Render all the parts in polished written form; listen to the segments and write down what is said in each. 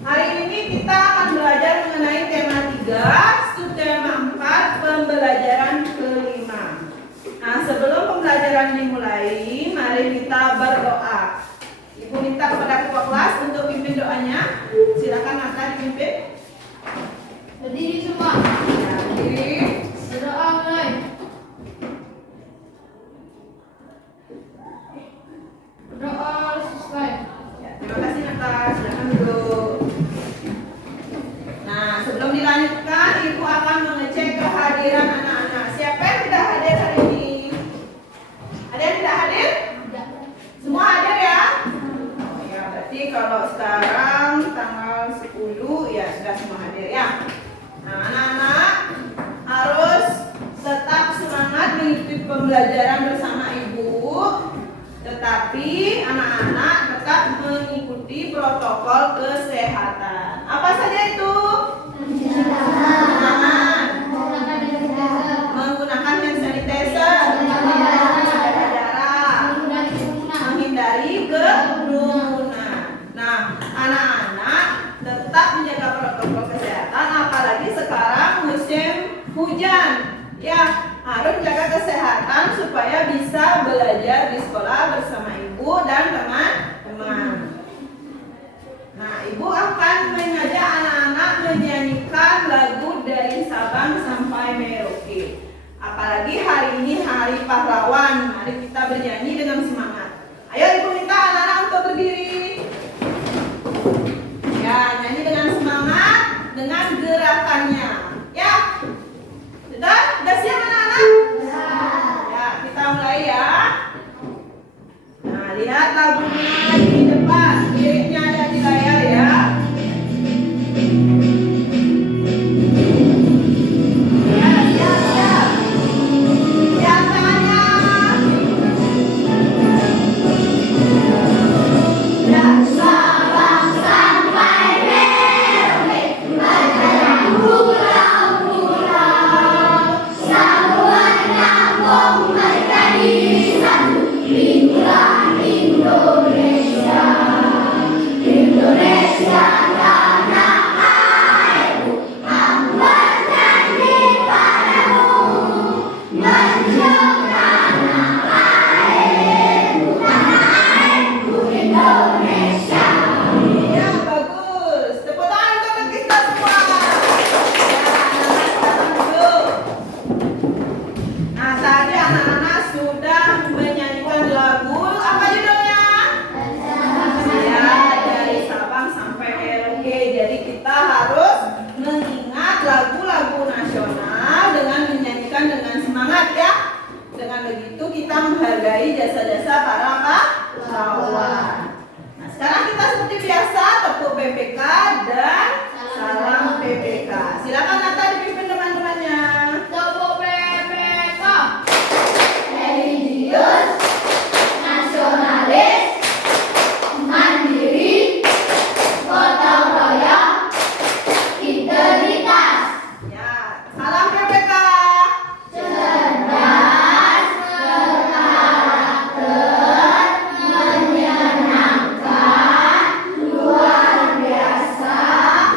Hari ini kita akan belajar mengenai tema 3, subtema 4, pembelajaran kelima. Nah, sebelum pembelajaran dimulai, mari kita berdoa. Ibu minta kepada ketua kelas untuk pimpin doanya. Silakan Nata dipimpin. Berdiri semua. Ya, berdiri. Berdoa mulai. Berdoa selesai. Ya, terima kasih Nata. Silakan duduk. Nah, sebelum dilanjutkan, Ibu akan mengecek kehadiran anak-anak. Siapa yang tidak hadir hari ini? Ada yang tidak hadir? Semua hadir ya? Oh ya, berarti kalau sekarang tanggal 10 ya sudah semua hadir ya. Nah, anak-anak harus tetap semangat mengikuti pembelajaran bersama Ibu. Tetapi anak-anak tetap mengikuti protokol kesehatan. Apa saja itu? Menggunakan hand sanitizer, jaga jarak, menghindari kerumunan. Nah, anak-anak tetap menjaga protokol kesehatan, apalagi sekarang musim hujan. Ya, harus jaga kesehatan supaya bisa belajar di sekolah bersama Ibu dan teman-teman. Nah, Ibu akan mengajak anak-anak menyanyikan lagu dari Sabang sampai Merauke. Apalagi hari ini hari pahlawan. Mari kita bernyanyi dengan semangat. Ayo Ibu minta anak-anak untuk berdiri. Ya, nyanyi dengan semangat dengan gerakannya. Ya. Sudah siap anak-anak? Ya, kita mulai ya. Nah, lihat lagunya di depan, liriknya ada di layar ya. Ya, siap. Lihat tangannya. Ya, Sabang sampai Merauke, berjalan pulau-pulau, Sabang Kampung menjadi satu. Inilah Indonesia, Indonesia tanah airku. Aku bernyanyi padamu, menjunjung tanah airku Indonesia. Ya, bagus. Tepuk tangan untuk kita semua. Nah, tadi anak-anak sudah menyanyikan lagu, apa judulnya? Ya, dari Sabang sampai Merauke. Jadi kita harus mengingat lagu-lagu nasional dengan menyanyikan dengan semangat ya. Dengan begitu kita menghargai jasa-jasa para pahlawan. Nah, sekarang kita seperti biasa tepuk PPK dan salam PPK. Silakan Nata dipimpin teman-temannya. Tepuk PPK. Religius, nasionalis, mandiri, gotong royong, integritas, Ya, salam PPK. cerdas, berkarakter, menyenangkan, luar biasa,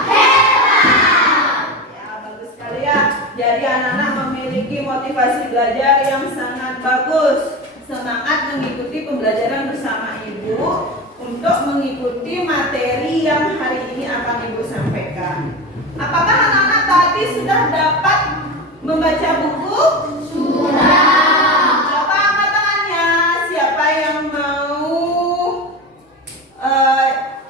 hebat. Ya, bagus sekali ya. Jadi anak-anak memiliki motivasi belajar yang sangat bagus. Semangat mengikuti pembelajaran bersama Ibu untuk mengikuti materi yang hari ini akan Ibu sampaikan. Apakah anak-anak tadi sudah dapat membaca buku? Sudah. Coba angkat tangannya. Siapa yang mau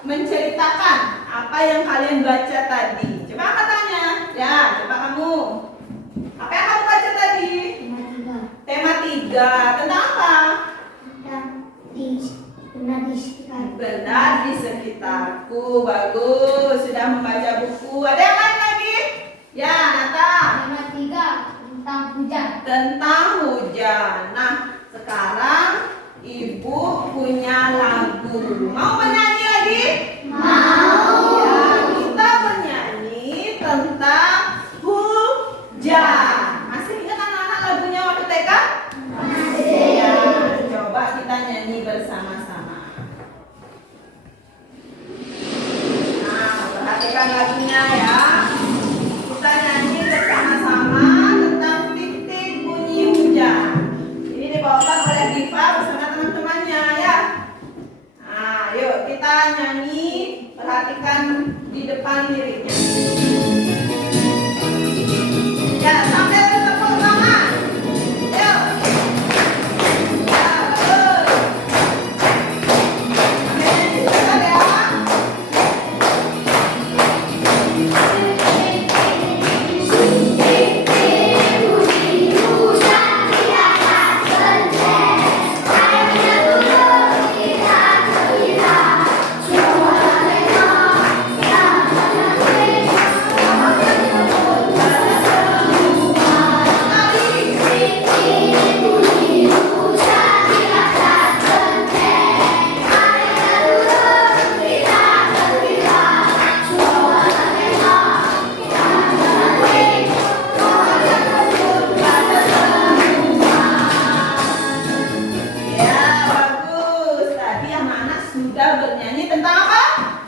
menceritakan apa yang kalian baca tadi? Coba angkat tangannya. Ya, coba kamu. Apa yang kamu baca tadi? Tema 3. Tentang apa? Benar di sekitarku. Bagus. Sudah membaca buku. Ada yang lain lagi? Ya, Nata. Tema 3 tentang hujan. Tentang hujan. Nah, sekarang Ibu punya lagu. Mau menyanyi lagi? Mau. Ya, kita bernyanyi tentang hujan. Masih ingat anak-anak lagunya waktu TK? Masih. Ya, coba kita nyanyi bersama-sama. Nah, perhatikan di depan liriknya. Ya, sampai bertepuk tangan. Yuk. Ya, bagus. Sampai nyanyi sebentar ya. Ya, bagus. Tadi anak-anak sudah bernyanyi tentang apa?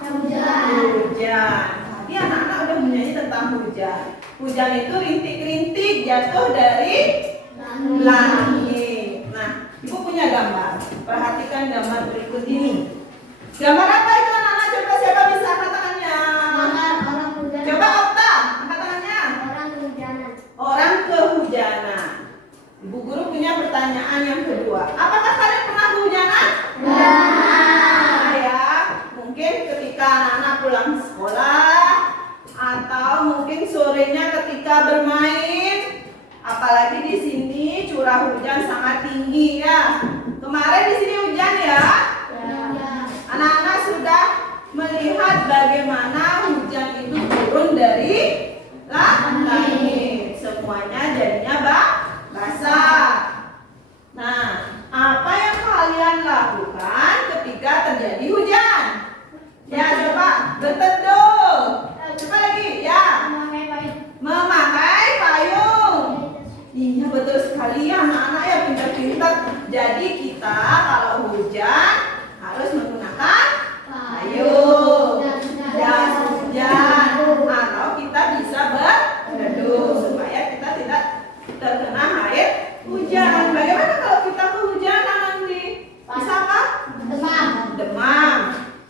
Hujan. Tadi anak-anak udah bernyanyi tentang hujan. Hujan itu rintik-rintik jatuh dari langit. Nah, Ibu punya gambar. Perhatikan gambar berikut ini. Gambar apa itu anak-anak? Coba siapa bisa angkat tangannya? Coba Okta, angkat tangannya. Orang kehujanan. Ibu guru punya pertanyaan yang kedua. Apakah kalian pernah kehujanan? Nah, ya, mungkin ketika anak-anak pulang sekolah atau mungkin sorenya ketika bermain. Apalagi di sini curah hujan sangat tinggi ya. Kemarin di sini hujan ya. Anak-anak sudah melihat bagaimana hujan itu turun dari langit. Semuanya jadinya basah. Nah, apa yang kalian lakukan ketika terjadi hujan? Ya, coba berteduh. Coba lagi, ya. Memakai payung. Iya, betul sekali ya anak-anak ya, pintar-pintar. Jadi kita kalau hujan harus menggunakan payung, jas hujan, atau kita bisa berteduh supaya kita tidak terkena air hujan. Bagaimana kalau kita kehujanan nanti? Bisa apa? Demam,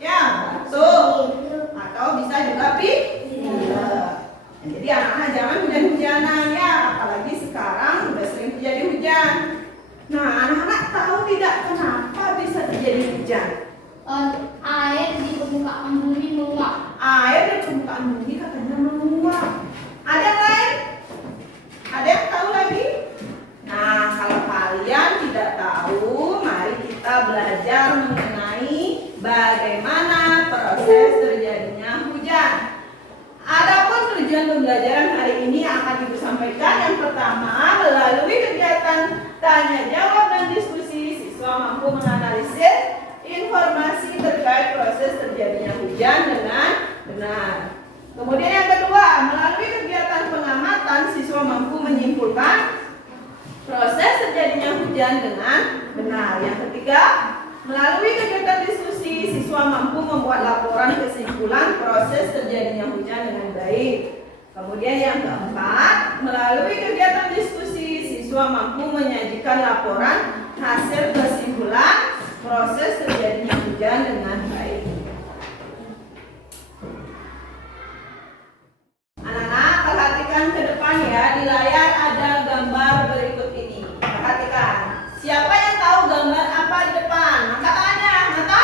ya, batuk, atau bisa juga pilek. Jadi anak-anak jangan hujan-hujanan ya, apalagi sekarang udah sering terjadi hujan. Nah, anak-anak tahu tidak kenapa bisa terjadi hujan? Air di permukaan bumi menguap. Air di permukaan bumi katanya menguap. Ada yang lain? Ada yang tahu lagi? Nah, kalau kalian tidak tahu, mari kita belajar mengenai bagaimana proses terjadinya hujan. Adapun tujuan pembelajaran hari ini akan Ibu sampaikan. Yang pertama, melalui kegiatan tanya jawab dan diskusi, siswa mampu menganalisis informasi terkait proses terjadinya hujan dengan benar. Kemudian yang kedua, melalui kegiatan pengamatan, siswa mampu menyimpulkan proses terjadinya hujan dengan benar. Yang ketiga, melalui kegiatan diskusi, siswa mampu membuat laporan kesimpulan proses terjadinya hujan dengan baik. Kemudian yang keempat, melalui kegiatan diskusi, siswa mampu menyajikan laporan hasil kesimpulan proses terjadinya hujan dengan baik. Anak-anak, perhatikan ke depan ya. Di layar ada gambar berikut ini. Perhatikan. Siapa yang tahu gambar apa di depan? Angkat tangannya. Mata?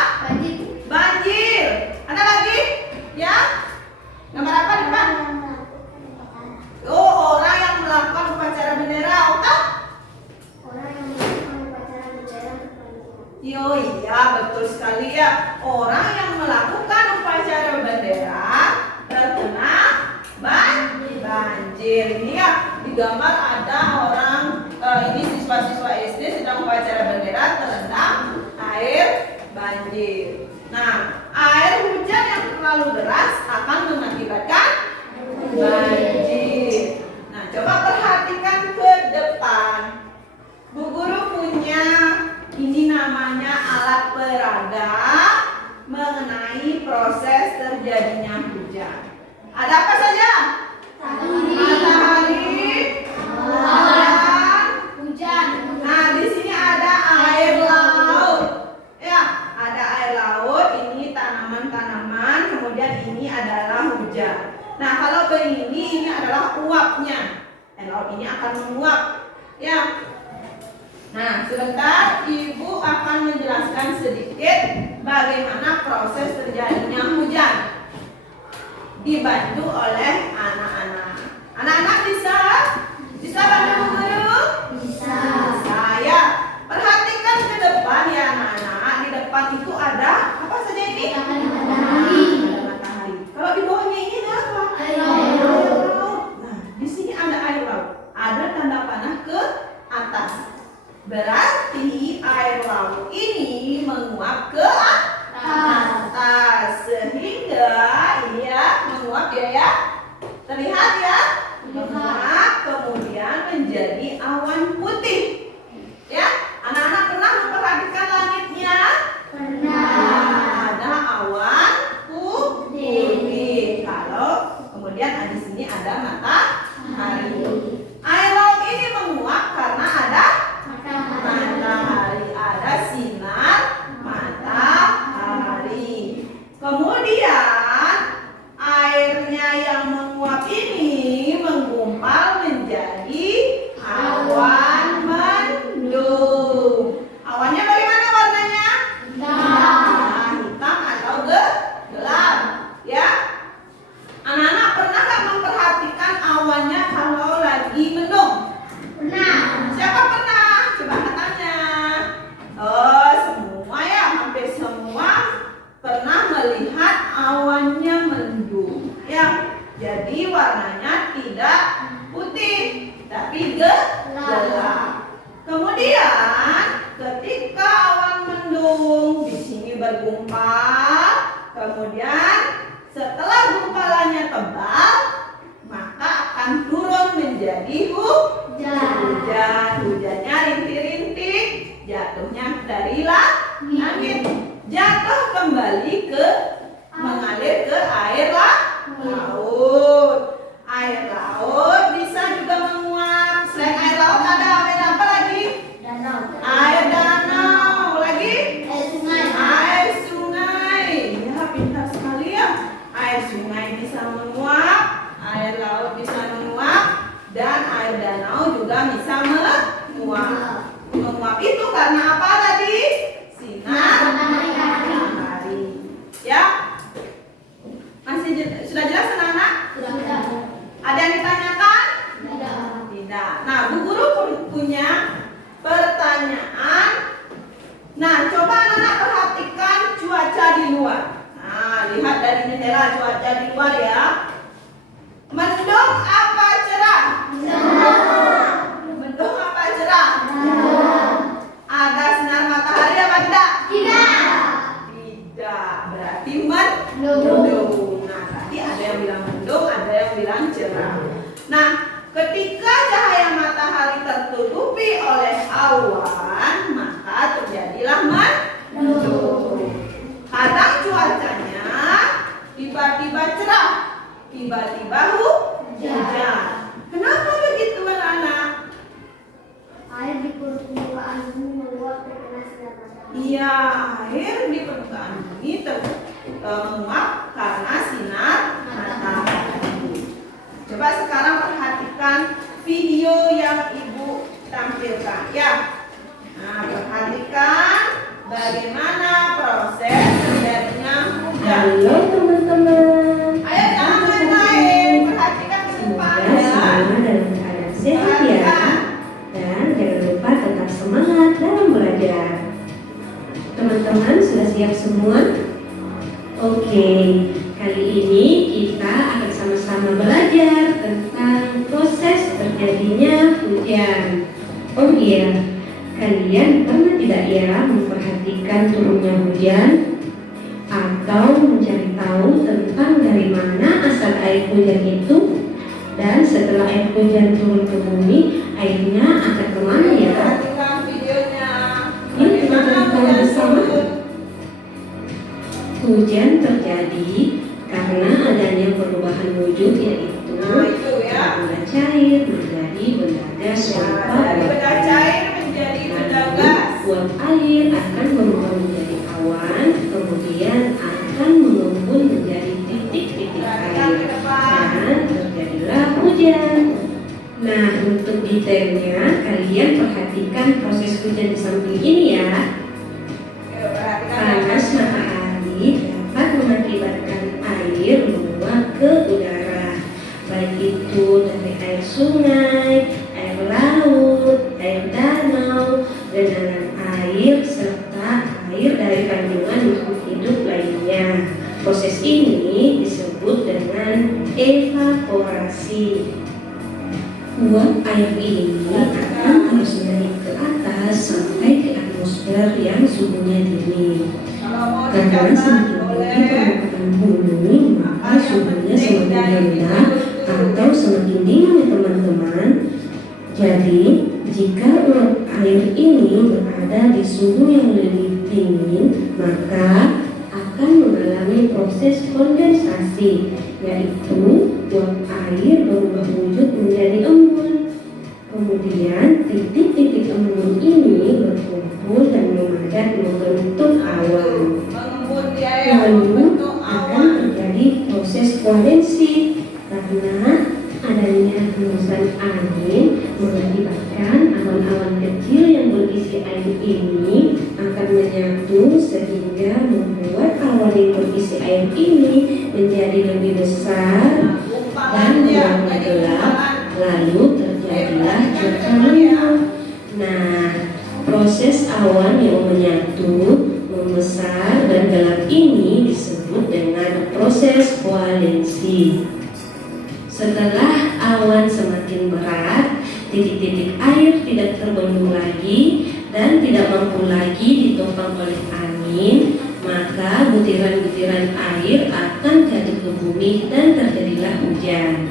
Banjir. Ada lagi? Ya? Gambar apa di depan? Oh, orang yang melakukan upacara bendera. Oke? Yo, iya, betul sekali ya. Orang yang melakukan upacara bendera terkena banjir. Ini ya, di gambar ada orang, ini siswa-siswa SD sedang upacara bendera terendam air banjir. Nah, air hujan yang terlalu deras akan mengakibatkan banjir. Nah, coba perhatikan ke depan. Bu guru punya ini namanya alat peraga mengenai proses terjadinya hujan. Ada apa saja? Matahari, Hujan. Nah, di sini ada air laut. Ya, ada air laut. Ini tanaman-tanaman. Kemudian ini adalah hujan. Nah, kalau begini ini adalah uapnya. Laut ini akan menguap, ya. Nah, sebentar Ibu akan menjelaskan sedikit bagaimana proses terjadinya hujan. Dibantu oleh anak-anak. Anak-anak bisa bantu Bu Guru? Bisa. Saya perhatikan ke depan ya anak-anak. Di depan itu ada apa saja ini? Matahari. Ada matahari. Kalau di bawahnya ini ada apa? Air laut. Nah, di sini ada air laut. Ada tanda panah ke atas. Berarti air laut ini menguap ke atas sehingga ia menguap ya. Terlihat ya? Menguap kemudian menjadi awan putih. Ya, anak-anak pernah memperhatikan langitnya? Pernah. Ada awan putih. Kalau kemudian di sini ada matahari. Air laut ini menguap karena ada matahari, ada sinar matahari. Kemudian airnya yang menguap ini menggumpal menjadi awan mendung. Awannya bagaimana warnanya? Nah, hitam atau gelap, ya. Anak-anak pernah nggak memperhatikan awannya kalau lagi mendung? Pernah. Siapa pernah? Coba katanya. Oh, semua ya, hampir semua pernah melihat awannya mendung. Ya, jadi warnanya tidak putih, tapi gelap. Kemudian ketika awan mendung di sini bergumpal, kemudian setelah gumpalannya tebal, maka akan turun menjadi hujan. Hujannya rintik-rintik, jatuhnya dari langit, jatuh kembali ke mengalir ke air laut. Air laut bisa juga menguap. Selain air laut ada air apa lagi? Air danau. Lagi? Air sungai. Ya, pintar sekali ya. Air sungai bisa menguap, air laut bisa menguap, dan air danau juga bisa menguap. Menguap itu karena apa tadi? Sinar matahari. Ya? Sudah jelas anak-anak? Ada yang ditanyakan? Tidak. Nah, Bu Guru punya pertanyaan. Nah, coba anak-anak perhatikan cuaca di luar. Nah, lihat dari jendela cuaca di luar ya. Mendung apa cerah? Mendung apa cerah? Ada sinar matahari apa tidak? Tidak. Berarti mendung. Nah, tadi ada yang bilang mendung, ada yang bilang cerah. Nah, ketika cahaya matahari tertutupi oleh awan, maka terjadilah mendung. Kadang cuacanya tiba-tiba cerah, tiba-tiba hujan. Kenapa begitu anak-anak? Air di permukaan bumi meluap terkena sinar matahari. Iya, air di permukaan bumi menguap karena sinar matahari. Coba sekarang perhatikan video yang Ibu tampilkan ya. Nah, perhatikan bagaimana proses terjadinya hujan. Halo teman-teman. Ayo jangan main-main, perhatikan ke depan Semoga ya. semua dalam keadaan sehat ya. Dan jangan lupa tetap semangat dalam belajar. Teman-teman sudah siap semua? Oke, kali ini kita akan sama-sama belajar tentang proses terjadinya hujan. Oh iya, kalian pernah tidak ya memperhatikan turunnya hujan? Atau mencari tahu tentang dari mana asal air hujan itu? Dan setelah air hujan turun ke bumi, airnya akan kemana ya? Perhatikan videonya. Yuk kita Bagaimana tonton hujan bersama. turun? Hujan terjadi karena adanya perubahan wujud, yaitu Nah, itu ya. benda cair menjadi benda gas berupa Dari uap benda air. cair menjadi benda gas. Uap air akan berubah menjadi awan, kemudian akan mengumpul menjadi titik Nah, untuk detailnya kalian perhatikan proses hujan di samping ini ya. Yuk, perhatikan Panas matahari dapat mengakibatkan air meluap ke udara, baik itu dari air sungai, air laut, air danau, genangan air, serta air dari kandungan makhluk hidup lainnya. Proses ini disebut dengan evaporasi. Uap air ini akan terus naik ke atas sampai ke atmosfer yang suhunya dingin. Kalau mau Karena dicatat semakin tinggi boleh. permukaan bumi, maka suhunya semakin rendah atau semakin dingin ya teman-teman. Jadi, jika uap air ini berada di suhu yang lebih dingin, maka akan mengalami proses kondensasi, yaitu uap air berubah wujud menjadi embun. Kemudian titik-titik embun ini berkumpul dan memadat membentuk awan. Mengembun di air Lalu membentuk akan awan. terjadi proses kondensi karena adanya hembusan angin mengakibatkan awan-awan kecil yang berisi air ini akan menyatu sehingga membuat awan yang berisi air ini menjadi lebih besar dan mulai gelap, lalu terjadilah cuaca mendung. Nah, proses awan yang menyatu, membesar dan gelap ini disebut dengan proses koalensi. Setelah awan semakin berat, titik-titik air tidak terbendung lagi dan tidak mampu lagi ditopang oleh angin, maka butiran-butiran air akan jatuh ke bumi dan terjadilah hujan.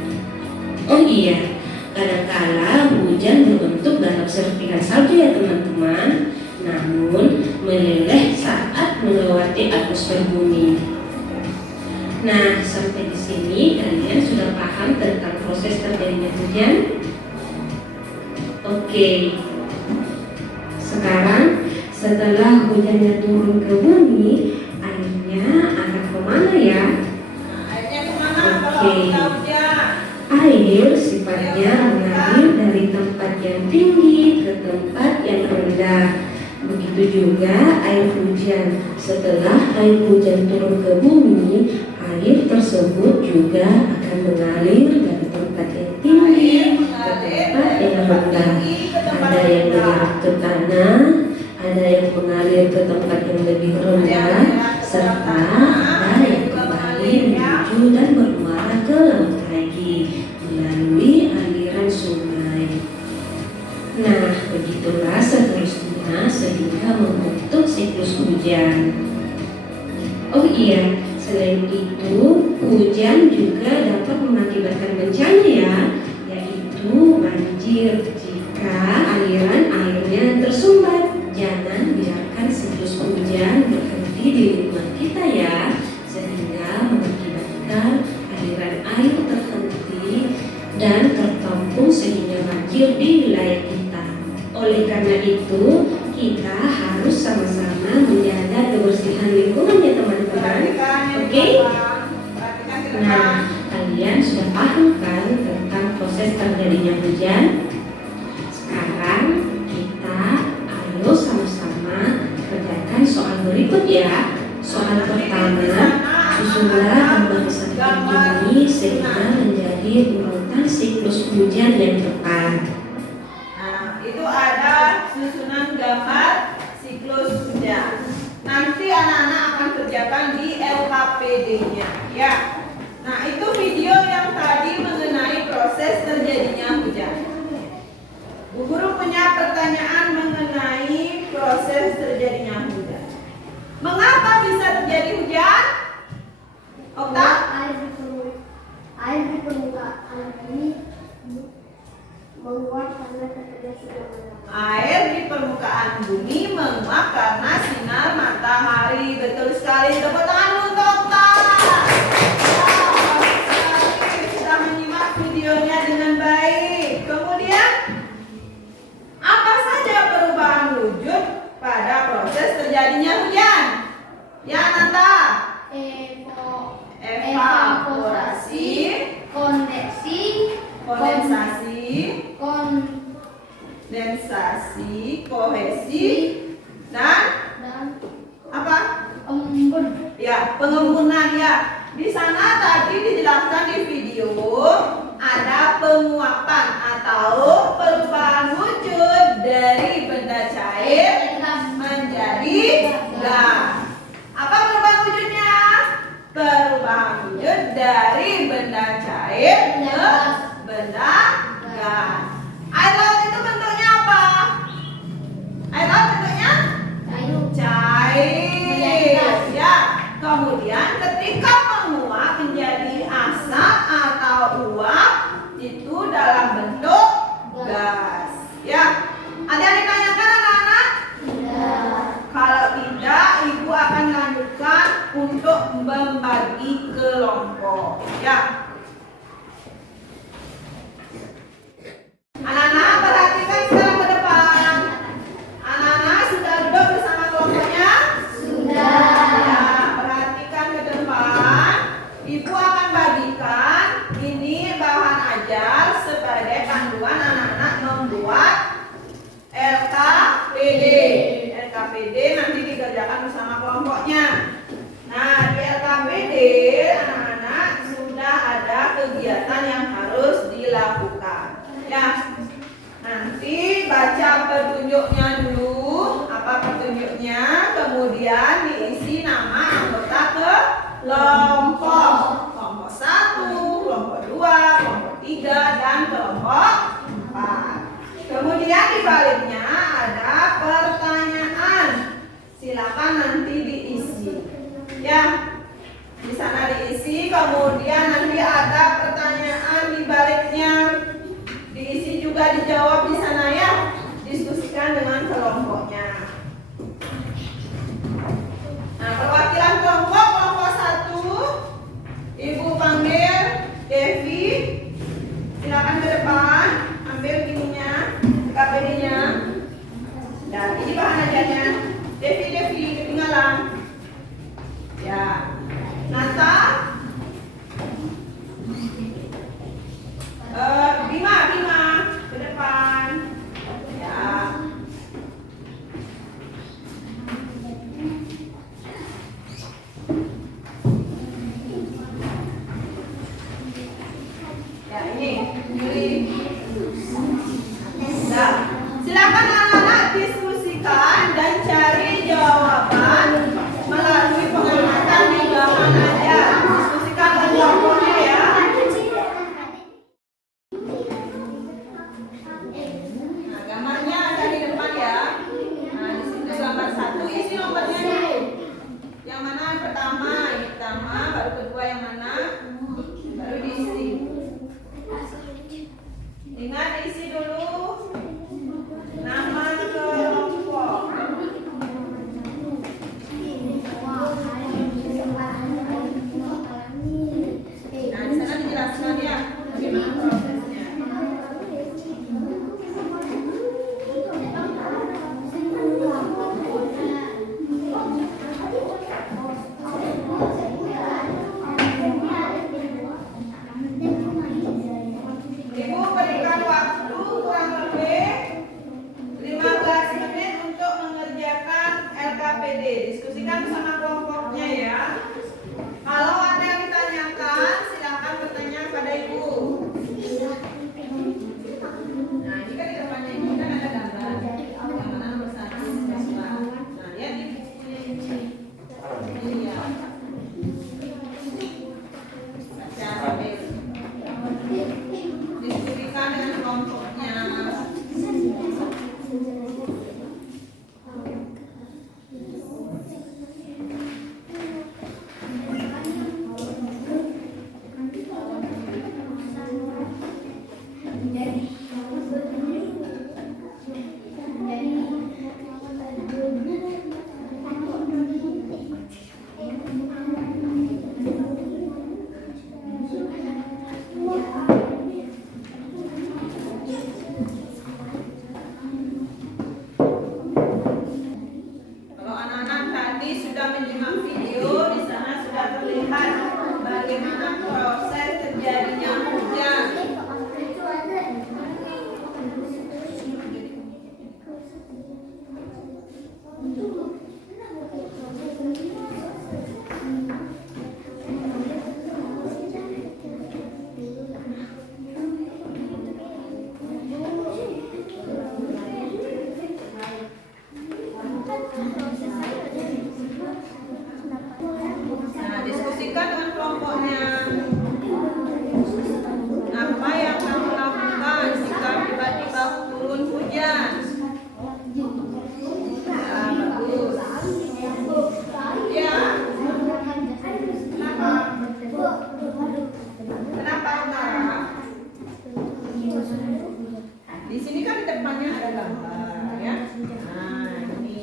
Oh iya, kadangkala hujan berbentuk dalam serpihan salju ya teman-teman, namun meleleh saat melewati atmosfer bumi. Nah, sampai di sini kalian sudah paham tentang proses terjadinya hujan? Oke. Sekarang setelah hujannya turun ke bumi, airnya akan kemana ya? Airnya kemana kalau Oke. kita hujan? Air sifatnya mengalir dari tempat yang tinggi ke tempat yang rendah. Begitu juga air hujan. Setelah air hujan turun ke bumi, air tersebut juga akan mengalir dari tempat yang tinggi ke tempat yang rendah. Ada yang mengalir ke tanah, ada yang mengalir ke tempat yang lebih rendah, serta ada yang kembali menuju dan bermuara ke laut lagi melalui aliran sungai. Nah, begitulah seterusnya sehingga membentuk siklus hujan. Oh iya, selain itu hujan juga dapat mengakibatkan bencana ya, yaitu banjir jika aliran airnya tersumbat. Jangan biarkan siklus hujan berhenti di lingkungan kita ya, sehingga mengakibatkan aliran air terhenti dan tertampung sehingga banjir di wilayah kita. Oleh karena itu, kita harus sama-sama menjaga kebersihan lingkungan ya teman-teman. Perhatikan yang Oke? di depan. Perhatikan ke depan. Nah, kalian sudah paham kan tentang proses terjadinya hujan? Sekarang kita ayo sama-sama kerjakan soal berikut ya. Soal pertama, susunlah gambar besar ini sehingga menjadi urutan siklus hujan yang tepat. Nah, itu ada susunan gambar siklus hujan. Nanti anak-anak akan kerjakan di LKPD-nya, ya. Nah, itu video yang tadi mengenai proses terjadinya hujan. Bu Guru punya pertanyaan mengenai proses terjadinya hujan. Mengapa bisa terjadi hujan? Okta? Air di permukaan bumi menguap karena terkena sinar matahari. Air di permukaan bumi menguap karena sinar matahari. Betul sekali. Tepuk tangan untuk Okta. Sudah menyimak videonya dengan baik. Kemudian, apa saja perubahan wujud pada proses terjadinya hujan? Ya, Nata. Evaporasi, kondeksi, kondensasi, sana tadi dijelaskan di video ada penguapan atau perubahan wujud dari benda cair menjadi gas. Apa perubahan wujudnya? Perubahan wujud dari benda cair ke benda gas. Air laut itu bentuknya apa? Air laut bentuknya cair. Ya. Kemudian ketika menguap menjadi asap atau uap itu dalam bentuk gas. Ya. Ada yang ditanyakan anak-anak? Kalau tidak, ibu akan lanjutkan untuk membagi kelompok. Ya. Anak-anak perhatikan sekarang ke depan. Anak-anak sudah duduk bersama kelompoknya? Ya, perhatikan ke depan. Ibu akan bagikan ini bahan ajar sebagai panduan anak-anak membuat LKPD. LKPD nanti dikerjakan bersama kelompoknya. Nah, di LKPD anak-anak sudah ada kegiatan yang harus dilakukan. Ya, nanti baca petunjuknya dulu. Apa petunjuknya? Kemudian diisi nama anggota kelompok. Kelompok 1, kelompok 2, kelompok 3, dan kelompok 4. Kemudian di baliknya ada pertanyaan. Silakan nanti diisi. Ya, di sana diisi. Kemudian nanti ada pertanyaan di baliknya. Diisi juga dijawab di sana ya. Diskusikan dengan kelompoknya. Nah, perwakilan kelompok 1, Ibu panggil Devi. Silakan ke depan, ambil ininya, KPD-nya. Dan ini bahan ajarnya. Devi, ketinggalan. Ya. Nata. Bima ke depan. Ya. Kenapa Nara? Di sini kan di depannya ada gambar ya. Nah ini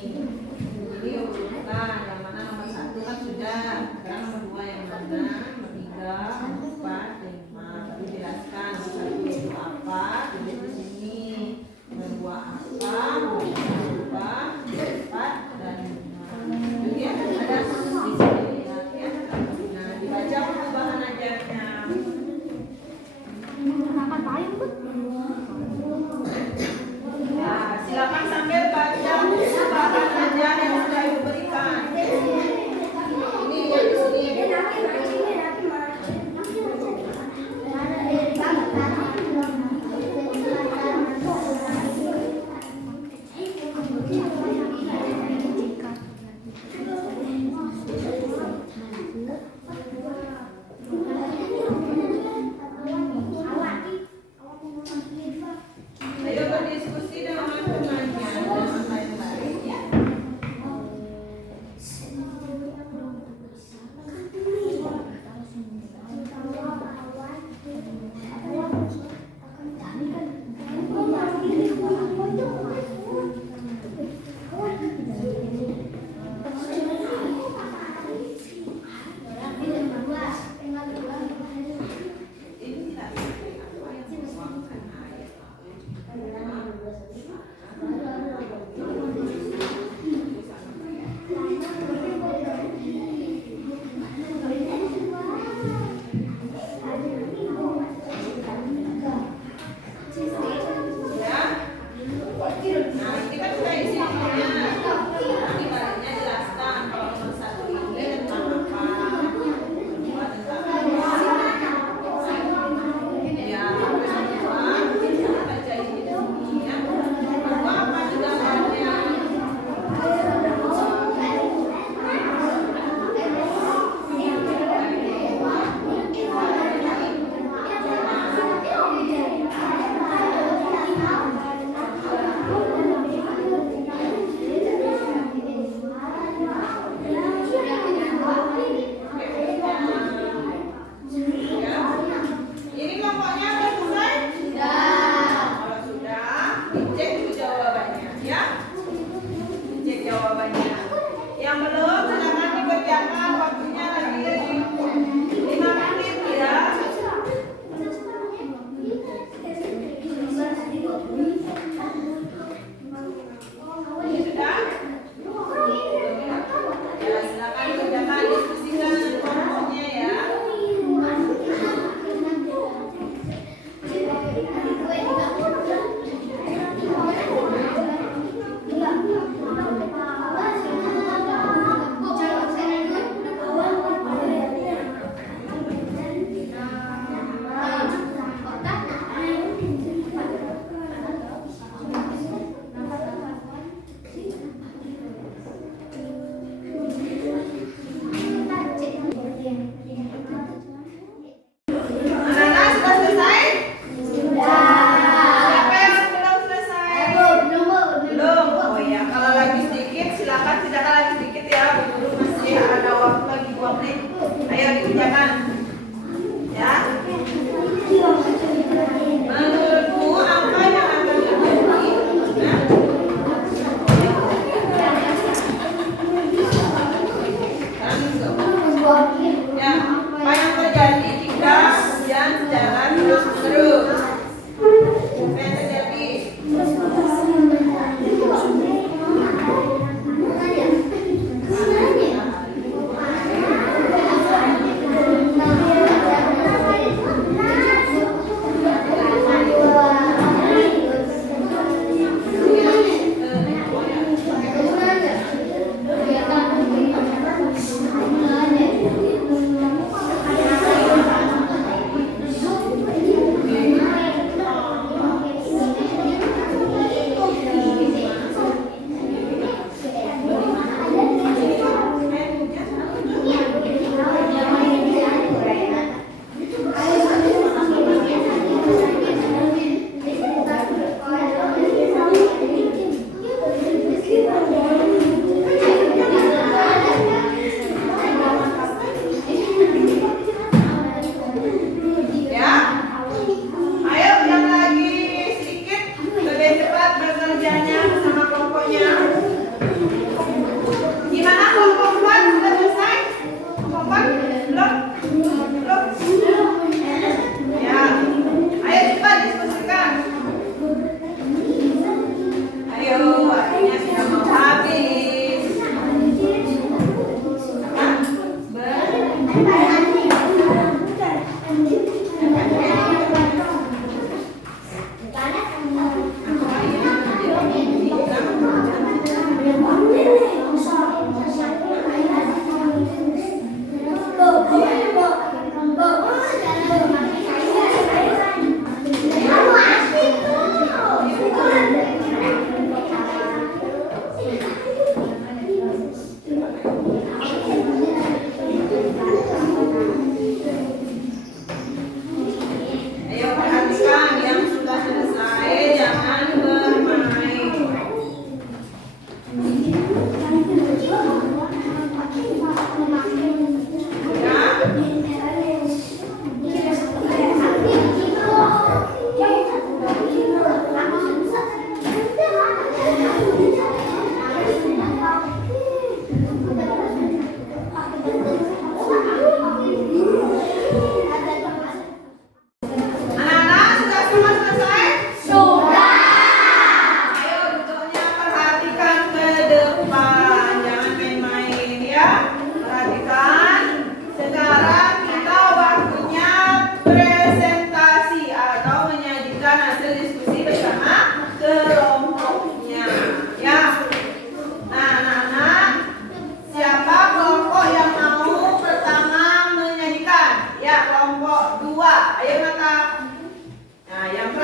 urutan yang mana nomor 1 kan sudah. Sekarang nomor 2 yang mana? Nomor 3, 4, 5. Tadi jelaskan nomor 1 itu apa? Tulis di sini. Nomor 2 apa? Nomor 4, dan 5. Jadi ya ada di sini ya. Nah dibaca perubahan ajarnya. Menggunakan payung, Bu. Nah,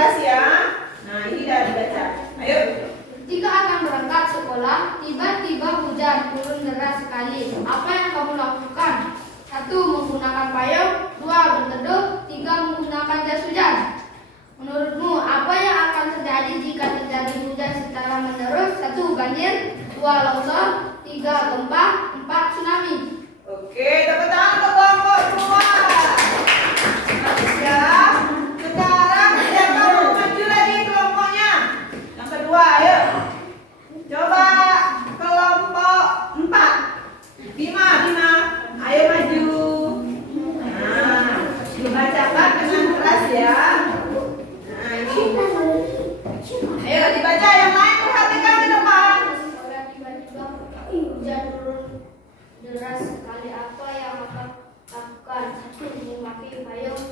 keras ya. Nah, ini udah dibaca. Ayo. Ketika akan berangkat sekolah, tiba-tiba hujan turun deras sekali. Apa yang kamu lakukan? 1. Menggunakan payung. 2. Berteduh. 3. Menggunakan jas hujan. Menurutmu, apa yang akan terjadi jika terjadi hujan secara menerus? 1. Banjir. 2. Longsor. 3. Gempa. 4. Tsunami. Oke, tepuk tangan untuk kelompok 2. Bagus ya. Sekarang siapa mau maju lagi kelompoknya? Yang kedua, ayo. Coba kelompok 4. Bima, ayo maju. Nah, dibacakan dengan keras ya. Nah, ini. Ayo dibaca yang lain, perhatikan ke depan. Sekolah tiba-tiba hujan turun deras sekali. Apa yang akan lakukan? 1. Memakai payung.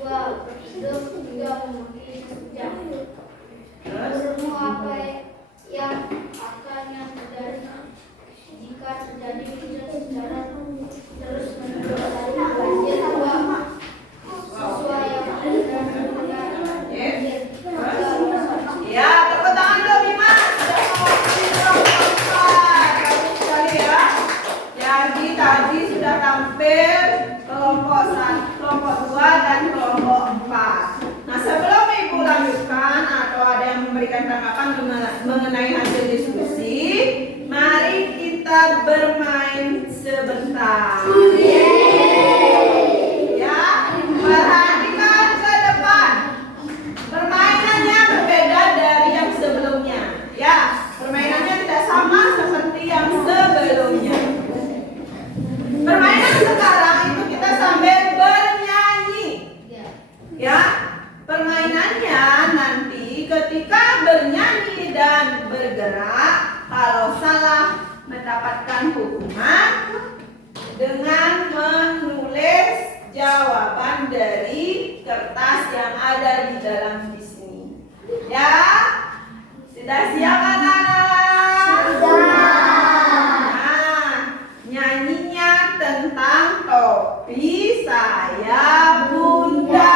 2. Berteduh. 3. Memakai jas hujan. Menurutmu apa yang akan terjadi jika terjadi hujan secara terus menerus? 1. Banjir. 2. Siswa yang banjir. Ya, tepuk tangan dulu Bima. Sudah mewakili kelompok 4. Bagus sekali ya. Jadi tadi sudah tampil kelompok 1, kelompok 2 dan kelompok 4. Nah, sebelum Ibu lanjutkan atau ada yang memberikan tanggapan mengenai hasil diskusi, mari kita bermain sebentar. Ya, perhatikan ke depan. Permainannya berbeda dari yang sebelumnya. Ya, permainannya tidak sama seperti yang sebelumnya. Permainan sekarang itu kita sambil bernyanyi. Ya, permainannya nanti ketika bernyanyi dan bergerak, kalau salah mendapatkan hukuman dengan menulis jawaban dari kertas yang ada di dalam di sini. Ya, sudah siap anak-anak? Nah, nyanyinya tentang topi saya bunda.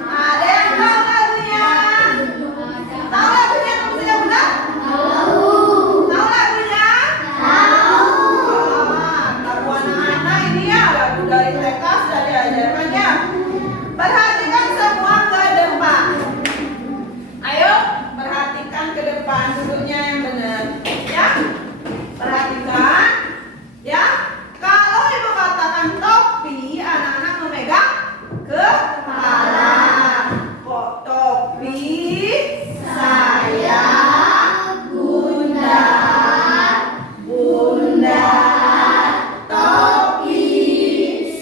Ada yang tahu lagunya? Tahu lagunya topi saya bunda? Tahu lagunya? Lagu anak-anak ini ya, lagu dari TK sudah diajarkan ya. Perhatikan semua ke depan. Ayo, perhatikan ke depan, duduknya yang benar. Ya, perhatikan. Ya, kalau Ibu katakan topi, anak-anak memegang kepala. Kok topi saya bunda, bunda, topi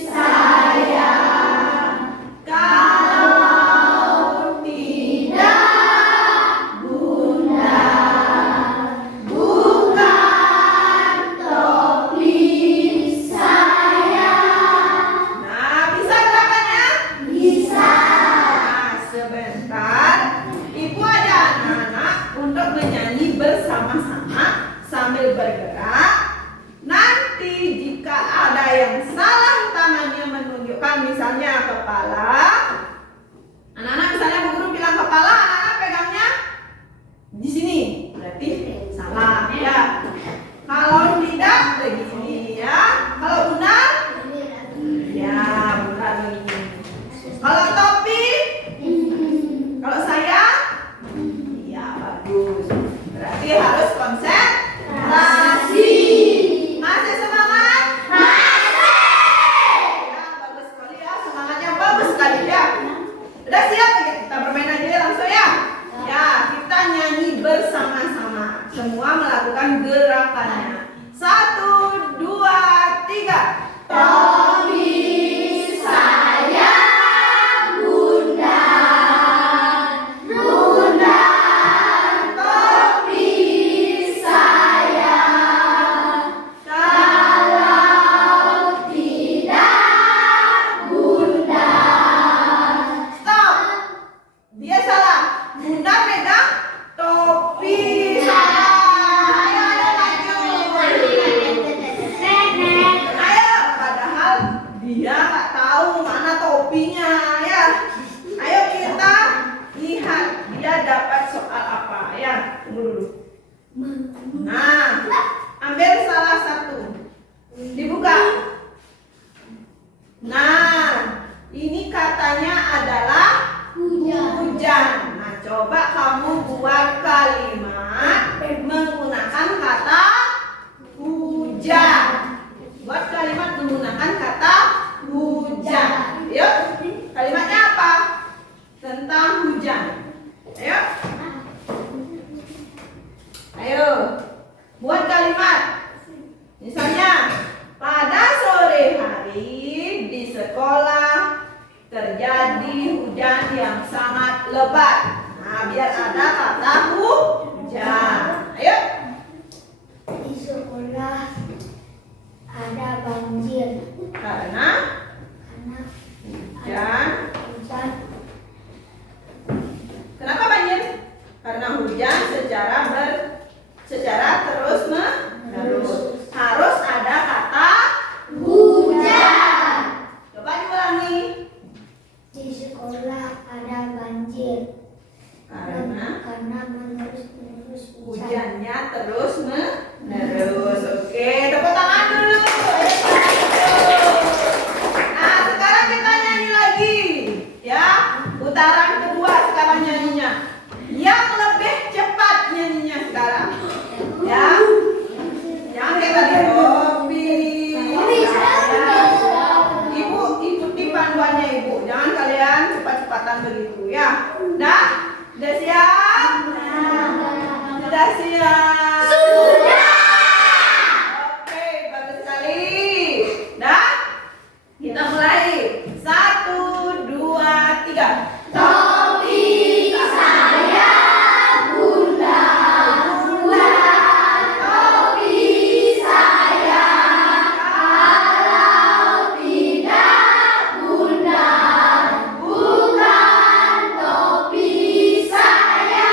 saya. Kalau tidak bunda, bukan topi saya. Nah, bisa gerakannya? Bisa. Nah, sebentar. Ibu ada anak-anak untuk menyanyi bersama-sama sambil bergerak. Nanti jika ada yang salah tangannya menunjukkan misalnya kepala. Anak-anak misalnya Bu Guru bilang kepala, anak-anak pegangnya di sini. Berarti salah ya. Kalau tidak begini ya. Kalau benar ya benar begini. Kalau topi, kalau saya ya bagus. Berarti harus konsentrasi. Masih semangat? Ya, bagus sekali ya. Semangatnya bagus sekali ya. Udah siap? Kita bermain aja ya langsung ya. Ya, kita nyanyi bersama-sama. Semua melakukan gerakannya. 1, 2, 3. Topi saya bunda, bunda, topi saya. Kalau tidak bunda. Stop. Dia salah. Bunda pegang topi saya. Ayo maju. katanya adalah hujan. Nah, coba kamu buat kalimat menggunakan kata hujan. Buat kalimat menggunakan kata hujan. Yuk, kalimatnya apa? Tentang hujan. Ayo. Ayo. Buat kalimat. Misalnya, pada sore hari di sekolah terjadi hujan yang sangat lebat. Nah, biar ada kata hujan. Ayo. Di sekolah ada banjir Karena hujan. hujan. Kenapa banjir? Karena hujan secara terus menerus. Harus ada kata Hujan. coba diulangi. Di sekolah ada banjir Karena menerus hujan. hujannya terus menerus. Oke, tepuk tangan dulu. Nah, sekarang kita nyanyi lagi. Ya, putaran kedua sekarang nyanyinya. Yang lebih cepat nyanyinya sekarang. Ya. Jangan kayak tadi kopi. Ibu ikuti panduannya Ibu. Jangan kalian cepat-cepatan begitu ya. Dah? Sudah siap? Sudah siap? Sudah. Oke, bagus sekali. Dah? Kita mulai. 1, 2, 3. Topi saya bunda, topi saya kalau tidak bunda, bukan topi saya.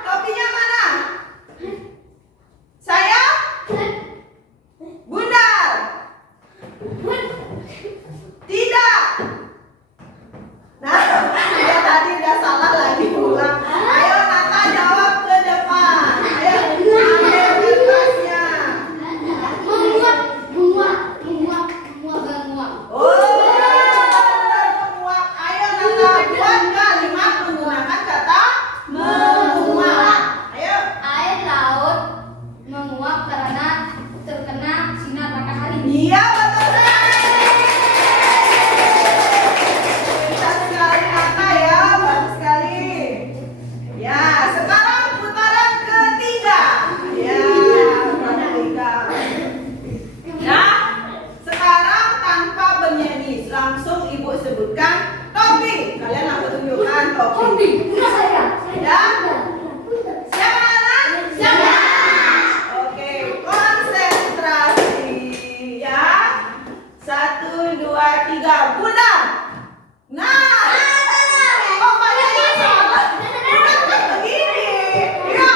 Topinya mana? Saya? Bundar? Tidak. Nah, dia tadi udah salah lagi ulang. Ayo Nata jawab ke depan. Ayo ambil kertasnya. menguap. Oh, benar menguap. Ayo Nata buat kalimat menggunakan kata menguap. Ayo. Air laut menguap karena terkena sinar matahari. Iya betul sekali. Pintar sekali Nata ya, bagus sekali. Ya, sekarang putaran ketiga. Ya, putaran ketiga. Nah, sekarang tanpa bernyanyi, langsung Ibu sebutkan topi. Kalian langsung tunjukkan topi. Ya, siapa anak? Siapa? Oke, konsentrasi ya. 1, 2, 3, Bunda. Nah, kok banyak yang salah? Bunda kan begini. Ya.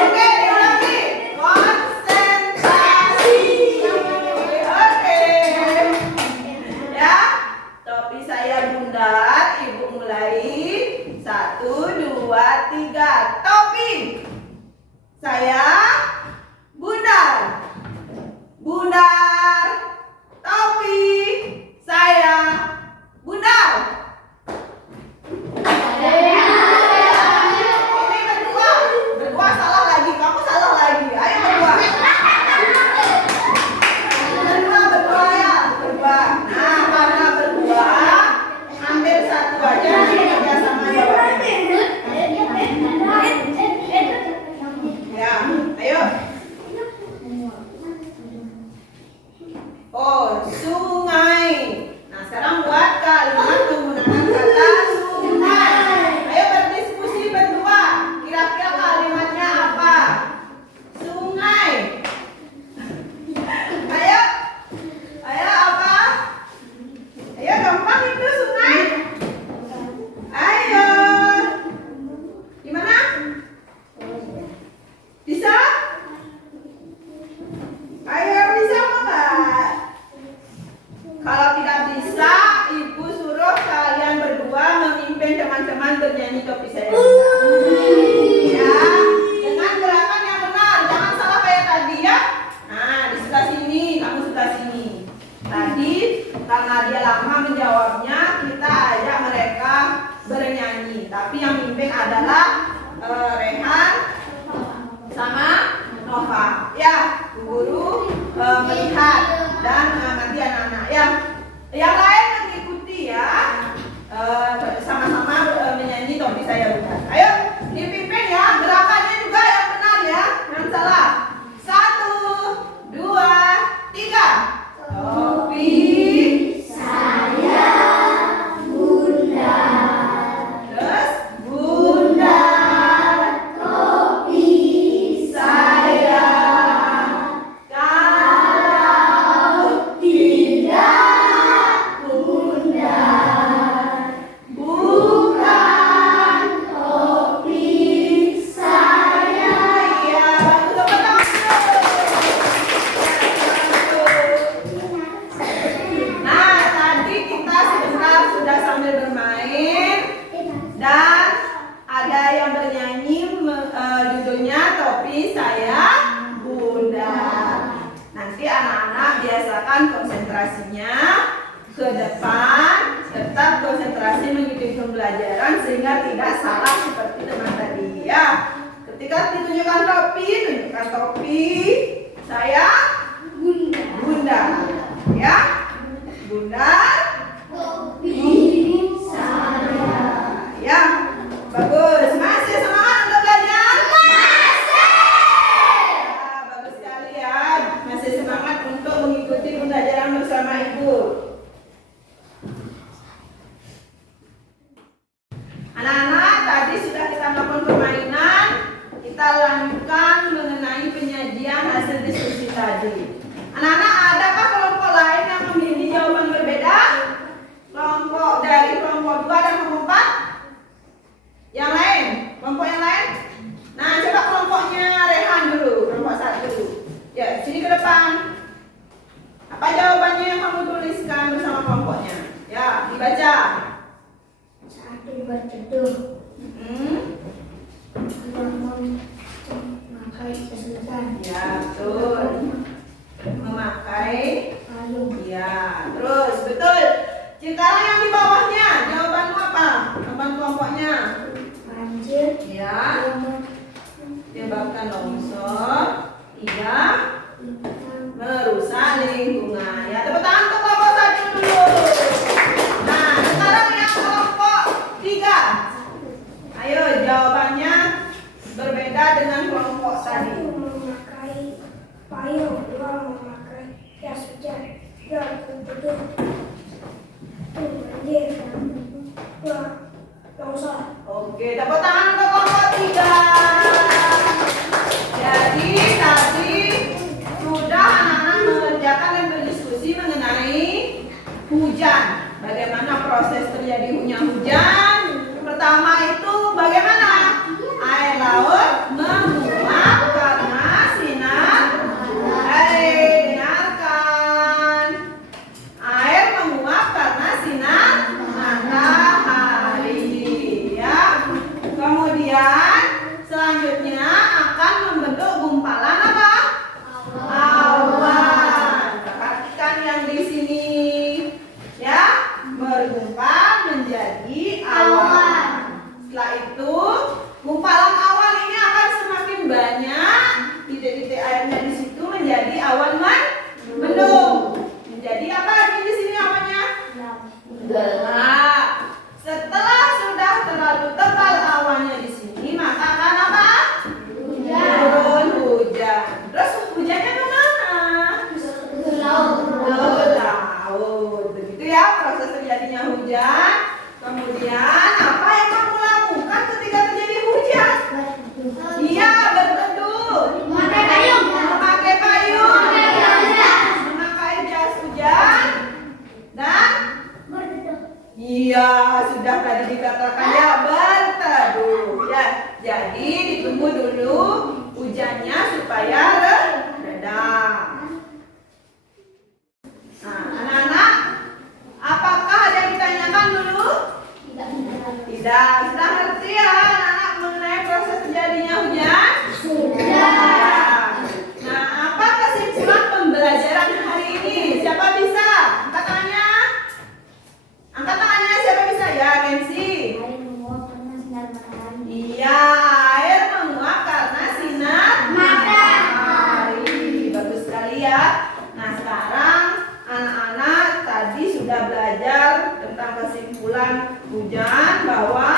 Oke, diulangi. Konsentrasi. Oke. Ya, topi saya bundar. Ibu mulai. 1, 2, 3. adalah Rehan sama Nova. Ya, Bu Guru melihat dan mengamati anak-anak. Yang lain mengikuti ya. Sama-sama menyanyi topi saya bukan. Ayo dipimpin ya, gerakannya juga yang benar ya, jangan salah. 1, 2, 3. Topi saya Bunda. Terus Bunda topi saya. Kalau tidak Bunda bukan topi saya. Ya, betul. Nah, tadi kita sebentar sudah sambil bermain dan ada yang bernyanyi judulnya topi saya Bunda. Nanti anak-anak biasakan konsentrasinya ke depan, tetap konsentrasi mengikuti pembelajaran sehingga tidak salah seperti teman tadi ya. Ketika ditunjukkan topi, tunjukkan topi saya Bunda. Ya, Bunda topi saya. Ya, bagus. Masih semangat untuk belajar? Masih. Ya, bagus sekali ya. Masih semangat untuk mengikuti pembelajaran bersama Ibu. Anak-anak, tadi sudah kita melakukan permainan. Kita lanjutkan mengenai penyajian hasil diskusi tadi. Anak-anak, adakah kelompok lain yang memilih jawaban berbeda? Kelompok dari kelompok 2 dan kelompok 4? Yang lain? Kelompok yang lain? Nah, coba kelompoknya Rehan dulu, kelompok 1 dulu. Ya, sini ke depan. Apa jawabannya yang kamu tuliskan bersama kelompoknya? Ya, dibaca. 1 berteduh, memakai sesuatu, Ya, betul. Memakai. payung, Ya, terus betul. Sekarang yang di bawahnya, jawabanmu apa? Jawaban kelompoknya. banjir, Ya, menyebabkan longsor. 3, merusak lingkungan. Ya, tepuk tangan untuk kelompok 1 dulu. Nah, sekarang yang kelompok 3. Ayo, jawabannya berbeda dengan kelompok tadi. memakai payung, 2 memakai jas hujan, 3 berteduh, 1 banjir, 2 longsor. Oke, tepuk tangan untuk kelompok 3. Jadi tadi sudah anak-anak mengerjakan dan berdiskusi mengenai hujan. Bagaimana proses terjadinya hujan? Pertama itu bagaimana? Air laut menguap karena sinar. Dengarkan. Air menguap karena sinar matahari. Ya. Kemudian selanjutnya akan membentuk gumpalan apa? Awan. Perhatikan yang di sini. Ya, bergumpal menjadi awan. Setelah itu, gumpalan awan ini akan semakin banyak. Titik-titik airnya di situ menjadi awan mendung. Menjadi apa di sini awannya? Gelap. Setelah sudah terlalu tebal awannya di sini, maka akan apa? Turun hujan. Terus hujannya kemana? Ke laut. Begitu ya proses terjadinya hujan. Kemudian apa yang kamu lakukan ketika terjadi hujan? Iya, berteduh. Memakai payung. Memakai payung. Memakai jas hujan. Dan iya, sudah tadi dikatakan ya berteduh. Ya, jadi ditunggu dulu hujannya supaya reda. Nah, anak-anak, apakah ada yang ditanyakan dulu? Tidak. Sudah ngerti ya anak-anak mengenai proses terjadinya hujan? Sudah. Nah, apa kesimpulan pembelajaran hari ini? Siapa bisa? Angkat tangannya. Angkat tangannya siapa bisa ya, Kensi? Air menguap karena sinar matahari. kesimpulan hujan bahwa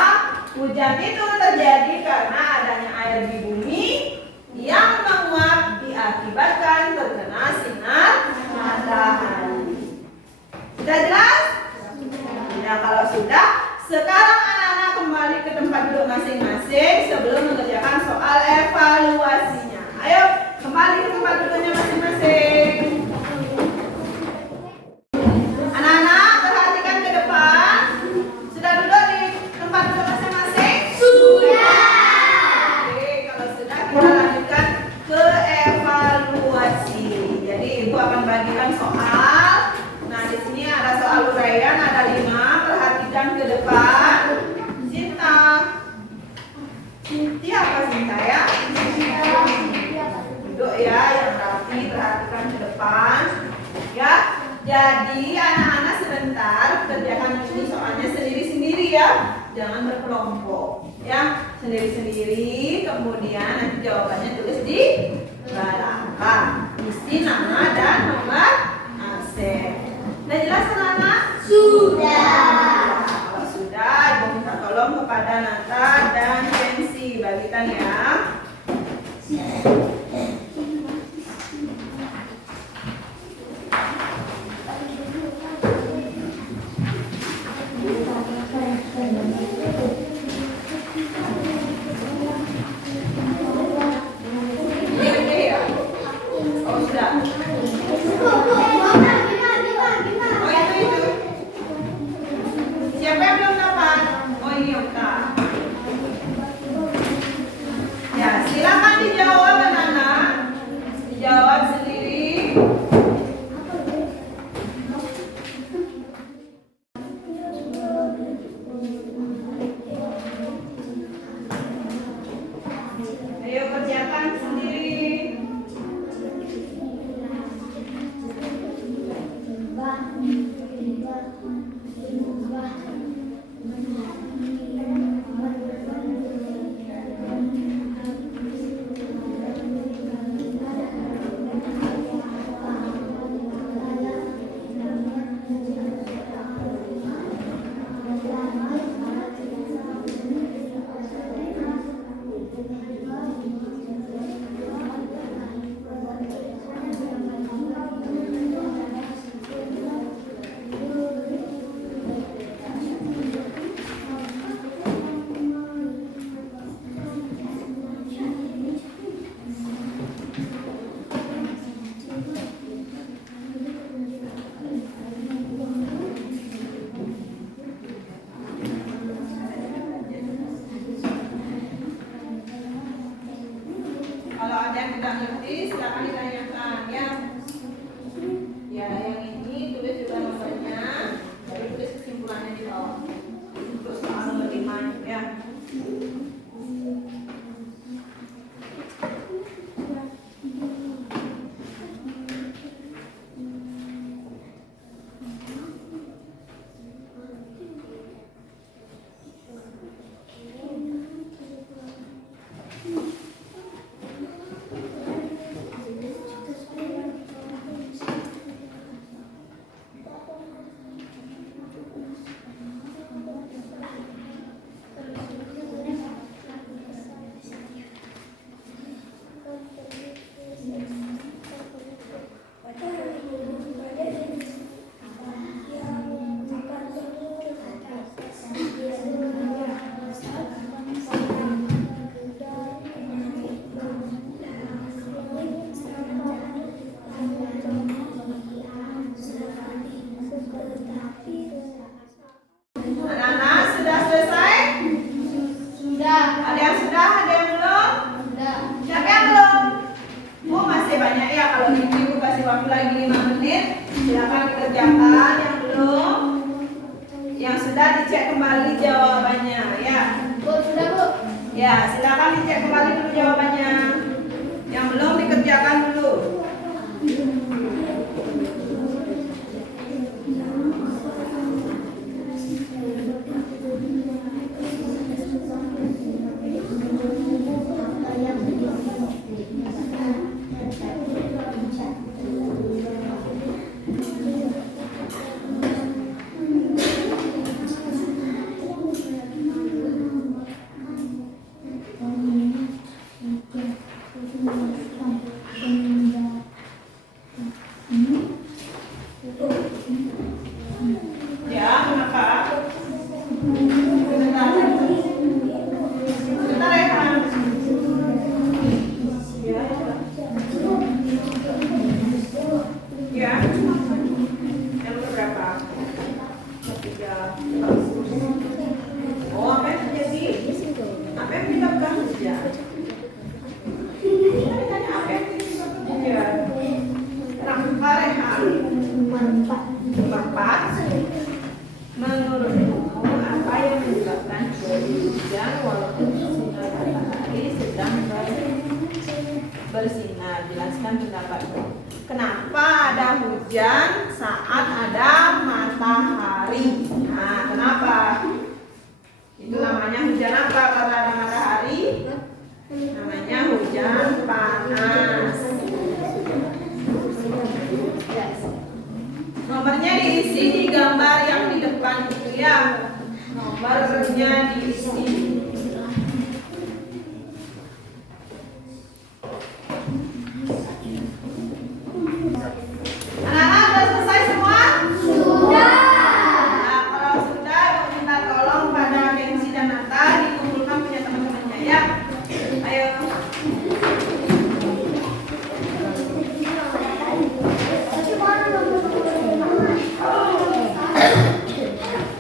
hujan itu terjadi karena adanya air di bumi yang menguap diakibatkan terkena sinar matahari. Sudah jelas? Ya, kalau sudah, sekarang anak-anak kembali ke tempat duduk masing-masing sebelum mengerjakan soal evaluasinya. Ayo, kembali ke tempat duduknya masing-masing. Anak-anak, perhatikan ke depan. Sudah duduk di tempat duduk masing-masing? Sudah. Oke, kalau sudah kita lanjutkan ke evaluasi. Jadi ibu akan bagikan soal. Nah, di sini ada soal uraian, ada 5. Perhatikan ke depan. Sintia apa Sinta ya? Duduk ya, yang rapi, perhatikan ke depan. Ya, jadi anak-anak sebentar kerjakan ini soalnya sendiri-sendiri ya, jangan berkelompok. Ya, sendiri-sendiri. Kemudian nanti jawabannya tulis di belakang. Isi nama dan nomor absen. Sudah jelas anak-anak? Sudah. Kalau sudah, ibu minta tolong kepada Nata dan Jensi bagikan ya. Oh sudah. Siapa yang belum dapat? Oh ini Okta. Ya, silakan dijawab anak-anak. Dijawab sendiri. Ayo kerjakan sendiri. Kalau ada yang tidak ngerti, silakan ditanyakan ya. Ya, yang ini tulis juga nomornya, baru tulis kesimpulannya di bawah. Untuk soal nomor 5 ya. Anak-anak sudah selesai? Sudah. Ada yang sudah, ada yang belum? Sudah. Siapa yang belum? Oh masih banyak ya, kalau ini ibu kasih waktu lagi 5 menit. Silakan dikerjakan yang belum. Yang sudah dicek kembali jawabannya ya. Bu, sudah Bu. Ya, silakan dicek kembali dulu jawabannya. Yang belum dikerjakan dulu. berikan pendapat. Kenapa ada hujan saat ada matahari? Nah, kenapa? Itu namanya hujan apa karena ada matahari? Namanya hujan panas. Nomornya diisi di gambar yang di depan itu ya. Nomornya diisi. Anak-anak sudah selesai semua? Sudah. Nah, kalau sudah, Ibu minta tolong pada Kenzi dan Nata dikumpulkan punya teman-temannya ya. Ayo.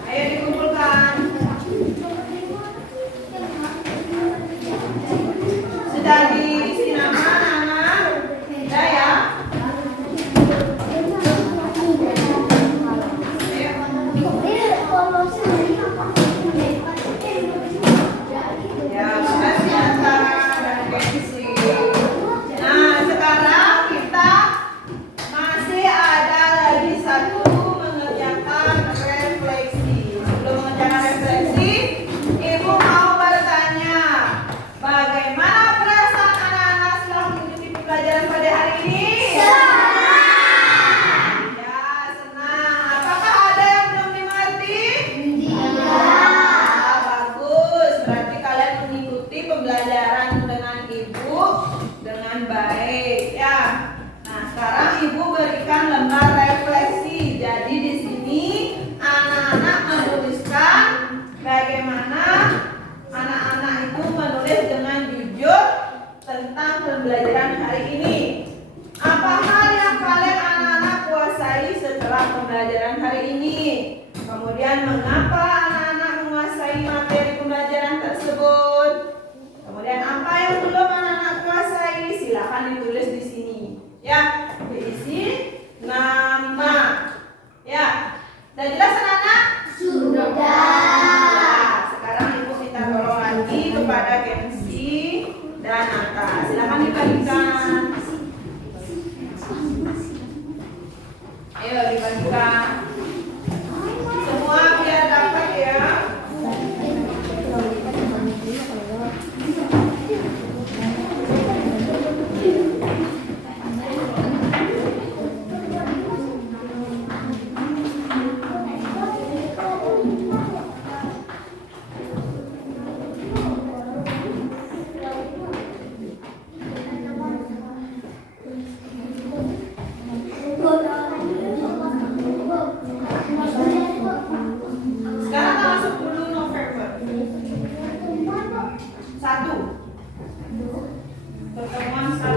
Ayo dikumpulkan. Sudah diisi nama anak-anak? Sudah ya? Ya, makasih Nata dan Kenzi. Nah, sekarang kita masih ada lagi satu mengerjakan refleksi. Sebelum mengerjakan refleksi, Ibu mau bertanya, bagaimana perasaan anak-anak setelah mengikuti pembelajaran pada hari ini? Ya, senang. Apakah ada yang belum dimengerti? Bagus. Berarti kalian mengikuti pembelajaran dengan Ibu dengan baik ya. Nah, sekarang Ibu berikan lembar refleksi. Jadi di sini anak-anak menuliskan bagaimana anak-anak itu menulis dengan jujur tentang pembelajaran hari ini. Apa hal yang kalian anak-anak kuasai setelah pembelajaran hari ini? Kemudian mengapa anak-anak menguasai materi pembelajaran tersebut? Kemudian apa yang belum anak-anak kuasai? Silakan ditulis di sini. Ya, diisi nama. Ya, sudah jelas anak-anak? Sudah. Ya, sekarang Ibu minta tolong lagi kepada Kenzi dan Nata. Silakan dibagikan. Ayo dibagikan. Semua biar dapat ya. Sekarang tanggal 10 November. 1. Pertemuan 1.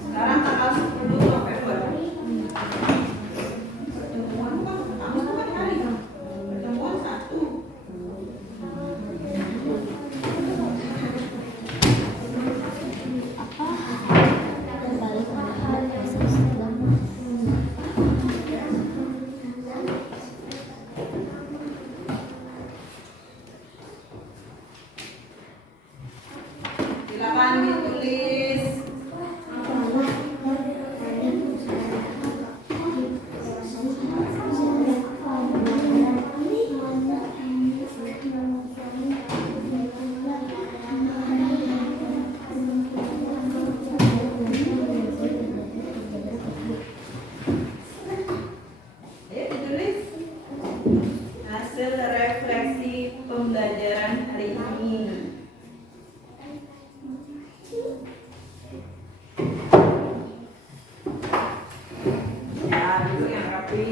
Sekarang tanggal 10 November. Pertemuan bukan hari. Pertemuan 1. Silakan ditulis. Ayo ditulis hasil refleksi pembelajaran hari ini. Ya, duduk yang rapi.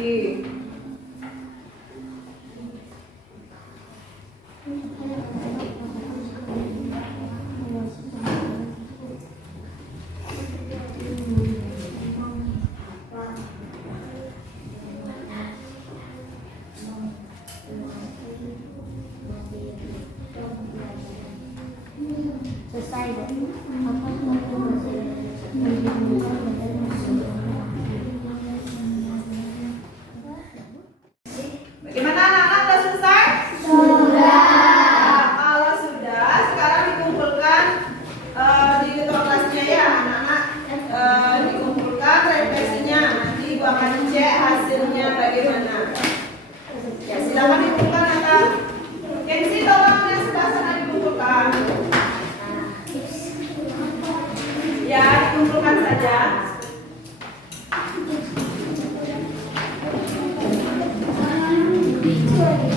Selesai deh. Bagaimana anak-anak, sudah selesai? Sudah. Nah, kalau sudah, sekarang dikumpulkan di ketua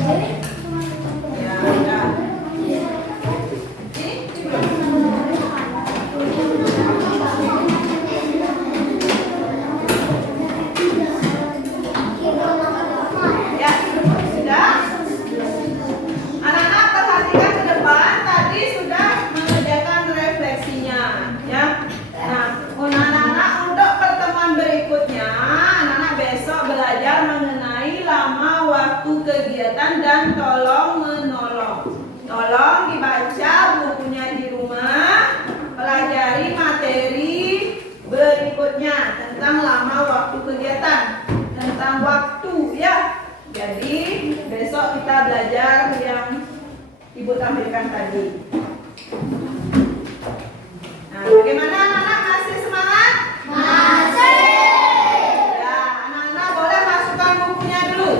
Ya, udah. Ini belum. Ya, sudah. Anak-anak perhatikan ke depan. Tadi sudah mengerjakan refleksinya, ya. Nah, anak-anak untuk pertemuan berikutnya, anak-anak besok belajar mengenai lama waktu kegiatan dan tolong menolong. Tolong dibaca bukunya di rumah, pelajari materi berikutnya tentang lama waktu kegiatan, tentang waktu, ya. Jadi besok kita belajar yang Ibu tampilkan tadi. Nah, bagaimana anak-anak, masih semangat? Masih. Ya, anak-anak boleh masukkan bukunya dulu.